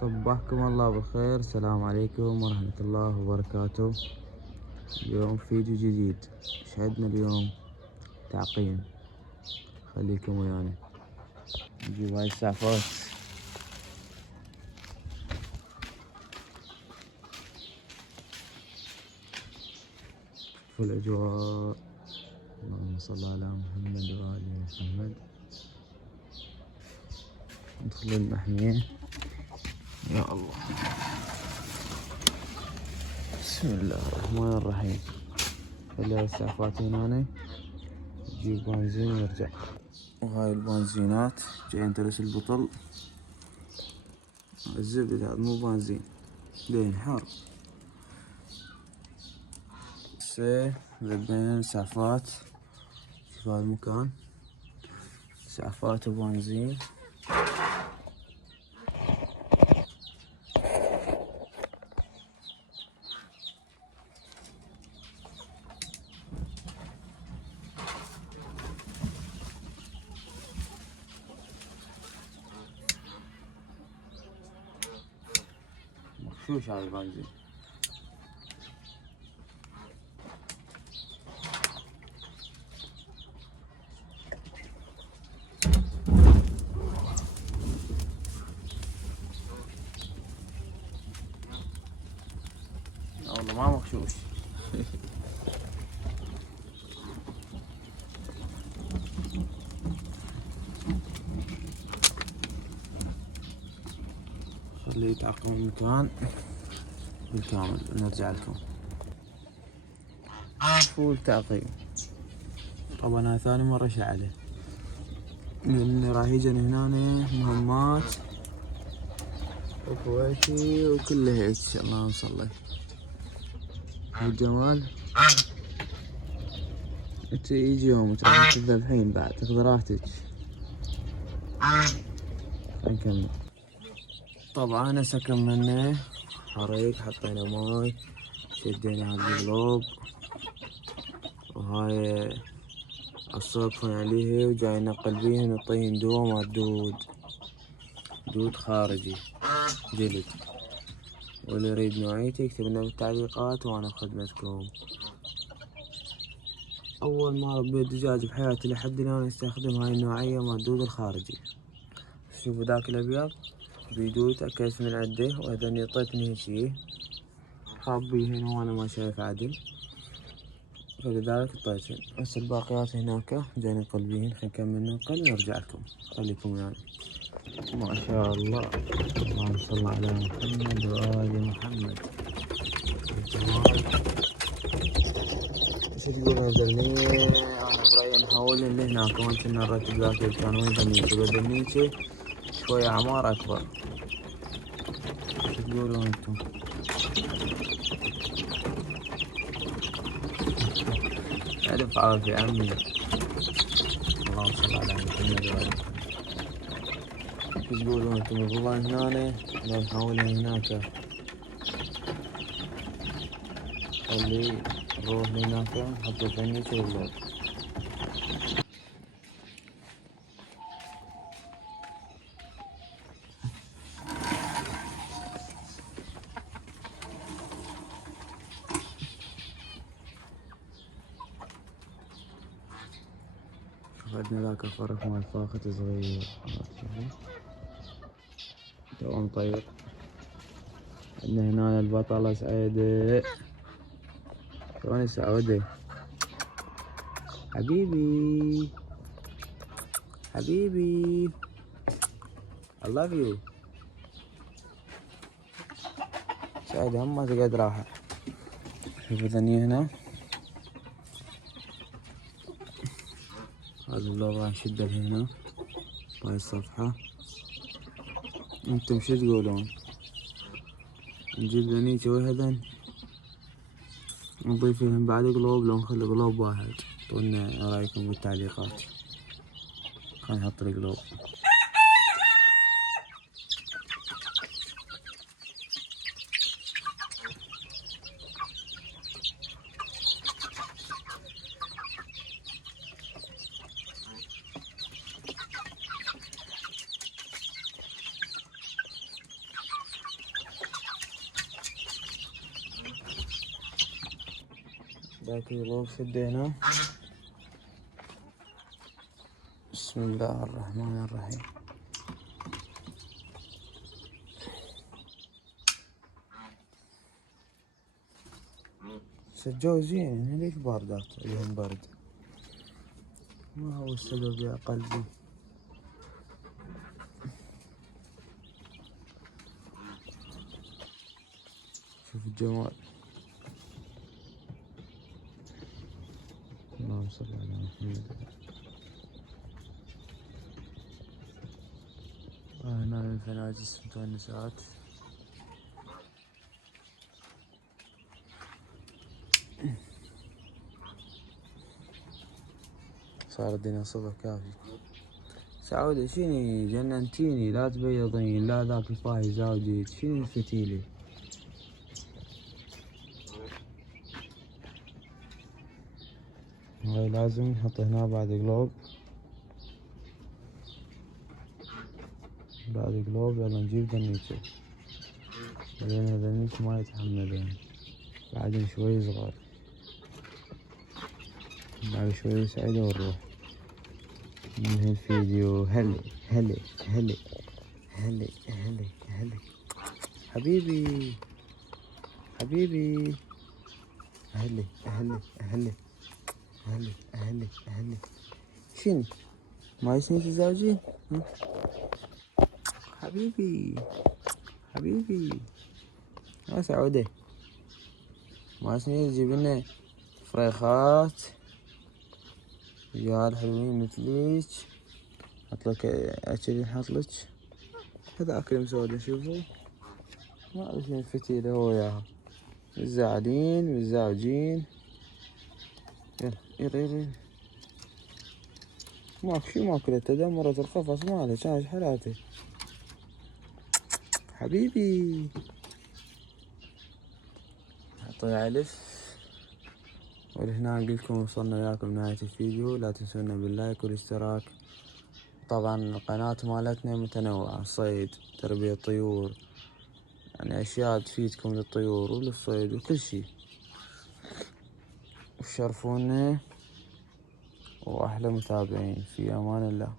صبحكم الله بالخير. السلام عليكم ورحمة الله وبركاته. اليوم فيديو جديد. شهدنا اليوم تعقيم. خليكم ويانا نجيب هاي السعفات. شوفوا الأجواء. اللهم صل على محمد وآل محمد. ندخل المحمية. يا الله، بسم الله الرحمن الرحيم. خلي هاي السعفات هنا، نجيب بنزين ونرجع. وهاي البنزينات جايين ترس البطل. الزبد هذا مو بنزين، لين حار. ذبينا السعفات. شوف هذا المكان، سعفات وبنزين. مغشوش هذا البنزين. والله ما مغشوش. خليه يتعقم المكان بالكامل ونرجع لكم. فول تعقيم. طبعا هاي ثاني مرة شعله، لأن راح يجن هنا مهمات وكويتي وكله هيك. اللهم صل الجمال. انت يجي يوم تروح تذبحين بعد، تاخذ راحتك. نكمل. طبعا هسه كملنا حريق، حطينا ماي، شدينا هذا القلوب، وهاي الصوبخن عليه، وجاي نقل بيهن نعطيهن دوا مال دود خارجي جلد. واللي يريد نوعيته يكتب لنا بالتعليقات وانا بخدمتكم. اول ما ربيت دجاج بحياتي لحد الان استخدم هاي النوعية مال الدود الخارجي. شوفوا ذاك الابيض بيدود اكيس من عده، وهذا يعطيتني هشي حابيهن وانا ما شايف عدل، فلذلك اعطيتهن. بس الباقيات هناك جاي ننقل بيهن. خلينا نكمل ننقل ونرجع لكم. خليكم ويانا. ما شاء الله، اللهم صل على محمد وآل محمد. الجمال. ايش تقول نزلني؟ انا برأيي نحاول اللي هناك وين كنا نرتب ذاك الكان وين ذنيتي بدنيتي شوية اعمار اكبر. ايش تقولون انتم؟ الف عافية عمي. اللهم صل على محمد وآل محمد. ايش تقولون انتم؟ الظلام هنا لو نحاولها هناك. خلي نروح هناك نحط ذنيتي والله. أخذنا ذاك الفرخ مال فاخت صغير، تو مطير. عندنا هنا البطلة سعيدة. شلون سعودة؟ حبيبي حبيبي I love you. سعيدة هم ما تقعد راحة. شوفوا ثانية هنا، هذا اللوغ راح نشده هنا بهاي الصفحة. انتم شو تقولون؟ نجيب ذنيتي وحدة نضيف لهم بعد قلوب لو نخلي قلوب واحد؟ اعطونا رايكم بالتعليقات. خلينا نحط القلوب. ذاك الغلوب شديناه. بسم الله الرحمن الرحيم. الجو زين، ليش باردات؟ اليوم برد. ما هو السبب يا قلبي؟ شوف الجمال. اللهم صل على محمد. هنا الفناجس متونسات. صار الدنيا صبح كافي. سعودة شيني جننتيني، لا تبيضين لا ذاك الفاي زاوجيت، شيني الفتيلي؟ هاي لازم نحط هنا بعد قلوب. بعد قلوب يلا نجيب ذنيتو، لأن ذنيتو ما يتحملون، بعدين شوي صغار، بعد شوي سعيدة ونروح من هالفيديو. هلي هلي هلي هلي هلي هلي حبيبي حبيبي. هلي هلي هلي هلي هلي هلي. شنو ما يسني تزوجين؟ حبيبي حبيبي يا سعودة، ما يسني تجيب لنا فريخات رجال حلوين مثليج. حطلك اكل، نحطلك هذا اكل مسوده. شوفوا ما اعرف شنو الفتيلة هو وياها، متزاعلين متزاوجين. يلا يلا يلا. ماكو شي ماكله، تدمرت القفص ماله، كانت حالاته. حبيبي اعطيه علف. ولهنا نقولكم وصلنا وياكم نهاية الفيديو. لا تنسونا باللايك والاشتراك. طبعا القناة مالتنا متنوعة، صيد، تربية طيور، يعني اشياء تفيدكم للطيور وللصيد وكل شي. وشرفونا واحلى متابعين. في امان الله.